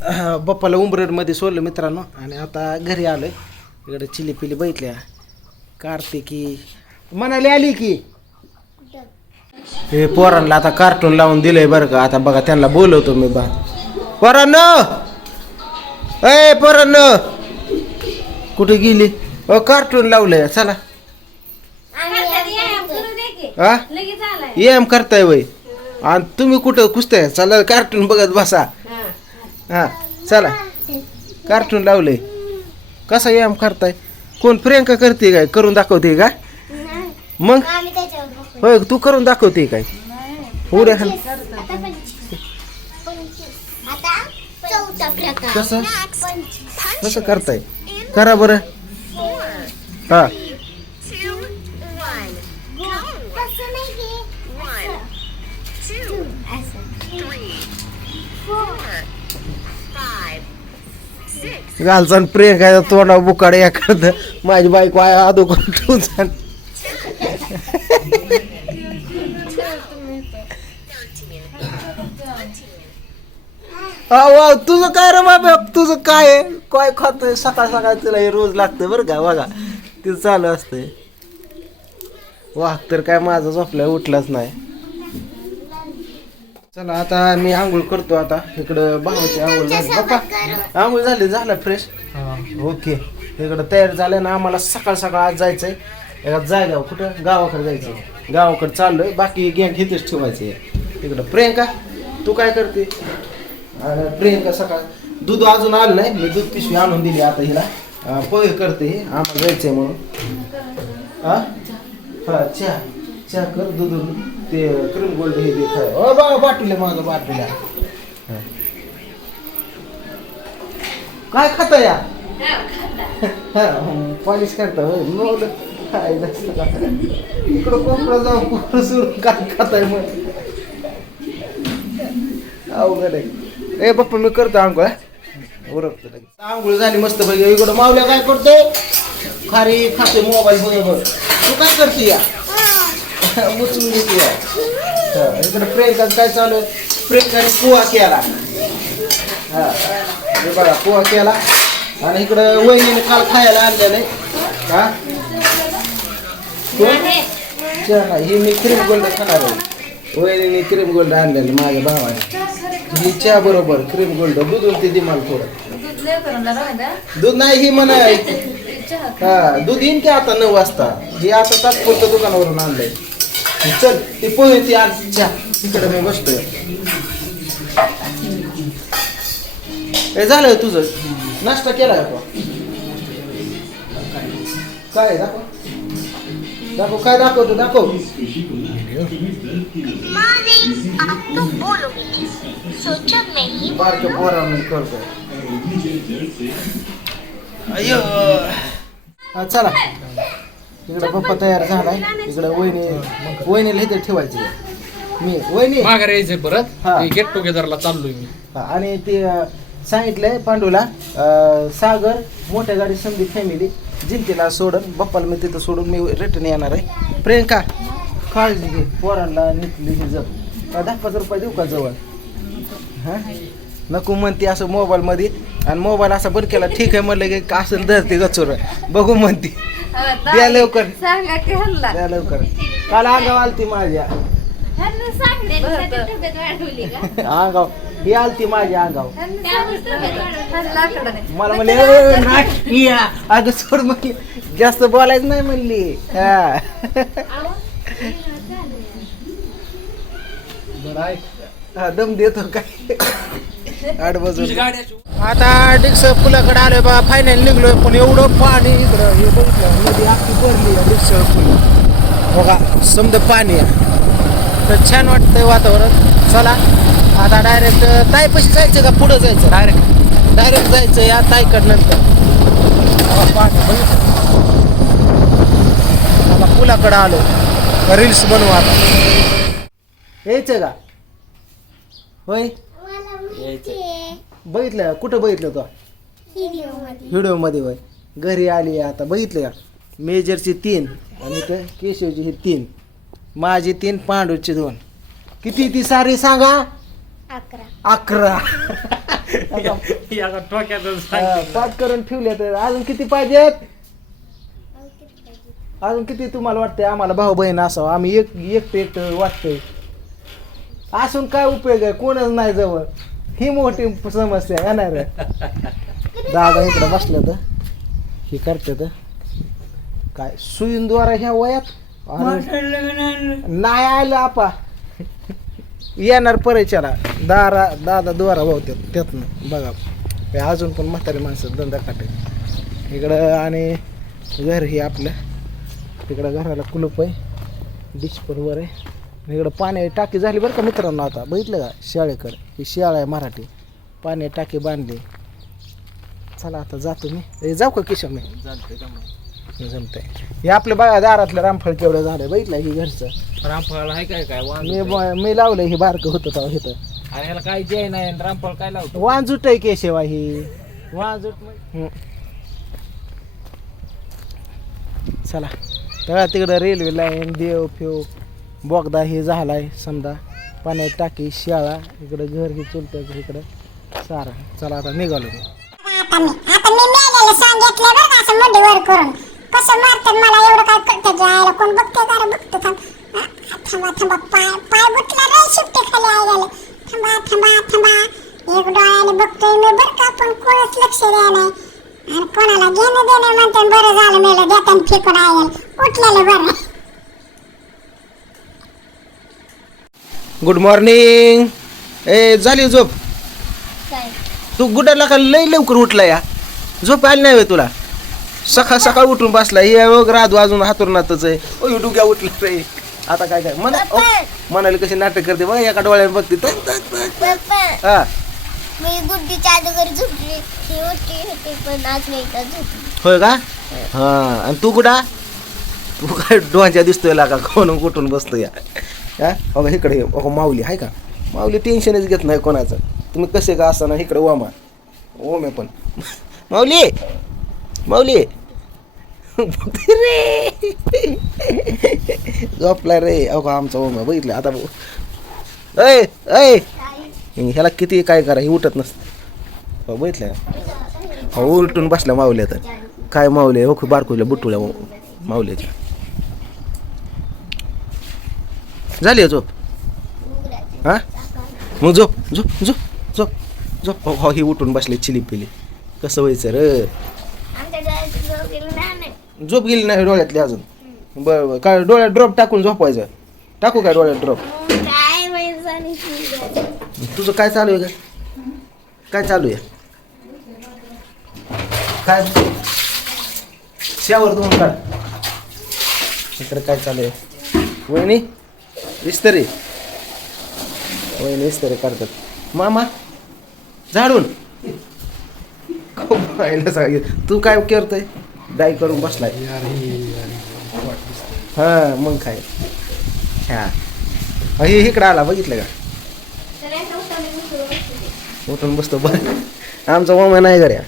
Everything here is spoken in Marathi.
बाप्पाला उंबरडमध्ये सोडलं मित्रांनो. आणि आता घरी आलोय. इकडे चिली पिली बैठल्या कार्तिकी म्हणाली आली की? हे पोरांना आता कार्टून लावून दिलंय बरं का. आता बघा त्यांना बोलवतो मी बा. पोरांनो! ए पोरांनो! कुठे गेली? अ कार्टून लावलंय. चला. हा एम करताय वय. आणि तुम्ही कुठं कुसताय? चला कार्टून बघत बसा. हा चला. कार्टून लावलंय. कसा व्यायाम करताय? कोण प्रियंका करते काय? करून दाखवते का? मग? होय तू करून दाखवते काय? उड्या खाल कसं? कसं करताय? करा बरं. हा. घालचान प्रियंका तोंडा बुकाड एखाद माझी बायको आहे आदो करून ठेवून जाण. अहो, तुझं काय रे बाबा? तुझं काय आहे? काय खातोय? सकाळ सकाळ तुला हे रोज लागतं बरं का? बघा ते चालू असतंय. वाघ तर काय माझा झोपल्या उठलाच नाही. चला आता मी आंघोळ करतो आता. इकडं भावाची आंघोळ झाली. बाप्पा आंघोळ झाली झालं फ्रेश ओके. इकडं तयार झालं ना आम्हाला सकाळ सकाळ आज जायचंय. एका जायगाव कुठं? गावाकडे जायचं गावाकडे चाललोय. बाकी गँग इथेच ठेवायचे इकडं प्रियंका तू काय करते? आणि प्रियंका सकाळ दूध अजून आलं नाही. मी दूध पिशवी आणून दिली आता हिला. पोहे करते. हे आम्हाला जायचंय म्हणून. हा? हा चहा. चहा कर दूध ते क्रीम गोल्ड हे दे खाय. ओ बा बाटुले माझं बाटुल्या. हा. काय खाता या? पॉलिश करता होय. मग काय इकडं कोपरा जाऊन कोपरा सोडून काय खाताय मग? अवघड आहे. ए बाप्पा मी करतो आंघोळ हा. उरकतो लगेच. आंघोळ झाली मस्त पैकी. इकडं मावल्या काय करतोय? खारी खाते मोबाईल बरोबर तू काय करते या? उचलून घेते या हा, इकडे प्रियंका काय चालू आहे प्रियंकाने पोहा केला हा हे बघा पोहा केला आणि इकडं वहिनीने काल खायला आणलेलं आहे हा ही मी क्रीम गोल्ड खाणार आहे वहिनीने क्रीम गोल्ड आणलेलं माझ्या भावाने ही चहा बरोबर क्रीम गोल्ड दूध ते दे मला थोडं दूध नाही ही म्हणा हा दूध येईन की आता नऊ वाजता? हे आता तात्पुरतं दुकानावरून आणलंय. चल ते पोहे ती आण. चहा तिकडे मी बसतोय. हे झालं तुझं? नाश्ता केलाय का? काय दाखव. दाखव काय दाखवतो दाखव. बारक्या पोरांनी करतोय. अयो. चला. इकडे पप्पा तयार झालाय. इकडे वहिनी वहिनीला इथे ठेवायची मी वहिनी. माघार यायचंय परत. हा. गेट टुगेदरला चाललोय मी. हा, आणि ते अं, सांगितलंय पांडूला अं, सागर मोठ्या गाडी संधी फॅमिली जिंतीला सोडून बाप्पाला मी तिथं सोडून मी रिटर्न येणार आहे. प्रियंका काळजी घे. पोरांना निघली ही जप का दहा पाच रुपये देऊ का जवळ? हा? नको म्हणते असं मोबाईलमध्ये आणि मोबाईल असा बंद केला ठीक आहे म्हणलं की असं धरते गचोर बघू म्हणते. द्या लवकर. सांगा की ह्यांना. द्या लवकर. काल अंगाव आलती माझ्या. ह्यांना अंगाव. ही आलती माझ्या अंगाव. ह्यांना आकडं नाही. मला म्हणले "ए, नाटकी या." अगं सोड मग. जास्त बोलायचं नाही म्हणली. हा. हा, दम देतो काय? आठ अशी. आता डिक्स पुलाकडे आलोय बा फायनल निघलोय पण एवढं पाणी इकडं हे बघितलं नदी अख्खी भरली आहे डिक्स पूल बघा समजा पाणी आहे. तर छान वाटतंय वातावरण. चला आता डायरेक्ट ताईपाशी जायचं का? पुढं जायचं? डायरेक्ट डायरेक्ट जायचं या ताईकड नंतर. पाणी बघितलं? आता पुलाकडे आलो रील्स बनवू आता. यायचं का? होय? बघितलं कुठं बघितलं तो व्हिडिओमध्ये. होय. घरी आली आता. बघितलं का? मेजरची तीन आणि ते केशवची ही तीन. माझी तीन पांडूची दोन. किती ती सारी सांगा? अकरा. अकरा. पाच करून ठेवले तर अजून किती पाहिजेत? अजून किती तुम्हाला वाटतंय? आम्हाला भाऊ बहीण असावं आम्ही एक एकटं एकटं वाटतंय. असून काय उपयोग आहे? कोणच नाही जवळ. ही मोठी समस्या येणार दादा इकडे बसलं तर हे करते तर काय सुईंद्वारा ह्या वयात? नाही आलं आपा. येणार परिचयाला दारा दादा द्वारा भावत्यात त्यातनं. बघा. हे अजून पण म्हातारी माणसं धंदा काटे इकडं आणि घर हे आपलं. तिकडं घराला कुलूप आहे. डिश पण वर आहे. इकडं पाणी टाकी झाली बरं का मित्रांनो आता. बघितलं का? शाळेकडे. ही शाळा आहे मराठी. पाणी टाकी बांधली. चला आता जातो मी. ए, जाऊ का किशन मी? जमतंय. हे आपल्या बघा दारातलं रामफळ केवढं झालं. बघितलं ही घरचं? रामफळाला आहे काय काय? वांग मी ब- मी लावलं हे बारकं होतं तेव्हा इथं. आणि काय जे नाही आणि रामफळ काय लावतो? वांजुट आहे केशवा ही? वांजुट हं. चला. तर तिकडं रेल्वे लाईन देव फेव बोगदा हे झालाय समजा. पाण्यात टाकी शाळा इकडं घर हे चुलत्याचं इकडं. सारा. चला आता निघालो आता मी आता मी मेलेलं सांगितलं बरं का असं मुंडीवर करून. कसं मारतात मला एवढं काय करतात जायला? कोण बघते का रे? बघतो थांब. हा, थांबा थांबा. पाय पाय गुतला रे शिफ्टे खाली आहे गेलं थांबा थांबा थांबा. एक डोळ्याने बघतोय मी बरं का पण कोणच लक्ष द्या नाही. आणि कोणाला घेणं देणं म्हणते बरं झालं मेलं देताना फेकून आहे गेलं उठलेलं बरं. गुड मॉर्निंग ए झाली झोप? तू गुडाला का लय लवकर उठला या? झोप आली नाही तुला? सकाळ सकाळ उठून बसला. हे बघ राधू अजून हातुरणातच आहे. ओ डुग्या उठला रे. आता काय काय? म्हणा ओ, म्हणाली कशी नाटक करते बघ एका डोळ्याने बघते. तो हा. मी गुड्डीच्या अगोदर झोपली. ती उठली होती पण आज नाही का झोपली. होय का? हा. आणि तू कुठा तू काय डोळ्याच्या दिसतोय लागा कोण कुठून बसतो या? हा? बघा इकडे अहो माऊली आहे का? माऊली टेन्शनच घेत नाही कोणाचं. तुम्ही कसे का असताना इकडे ओमा ओमे हो, पण. माऊली! माऊली! रे! झोपला रे. अहो आमचा ओमा बघितलं आता बघ. अय ऐ! ह्याला किती काय करा हे उठत नसतं. हो, बघितलं? हो उलटून बसल्या माऊल्या तर काय माऊले? हो बारकुल्या बुटुल्या माऊल्याच्या झाली आहे झोप? हा? मग झोप झोप झोप झोप झोप. हो, हो ही उठून बसले चिली पिली. कसं व्हायचं रे? झोप गेली नाही डोळ्यातली अजून. बरं बरं. काय डोळ्यात ड्रॉप टाकून झोपवायचं? टाकू काय डोळ्यात ड्रॉप तुझं काय चालू आहे काय चालू आहे? काय? शेवर दोन काढ. इकडे काय चालू आहे? वहिनी? इस्तरी वहिनी इस्तरी करतात. मामा झाडून. सांगितलं. तू काय करतोय? डाय करून बसलाय. हा मग काय? हा. हे इकडं आला बघितलं का? उठून बसतो बरं आमचा मामा नाही घड्या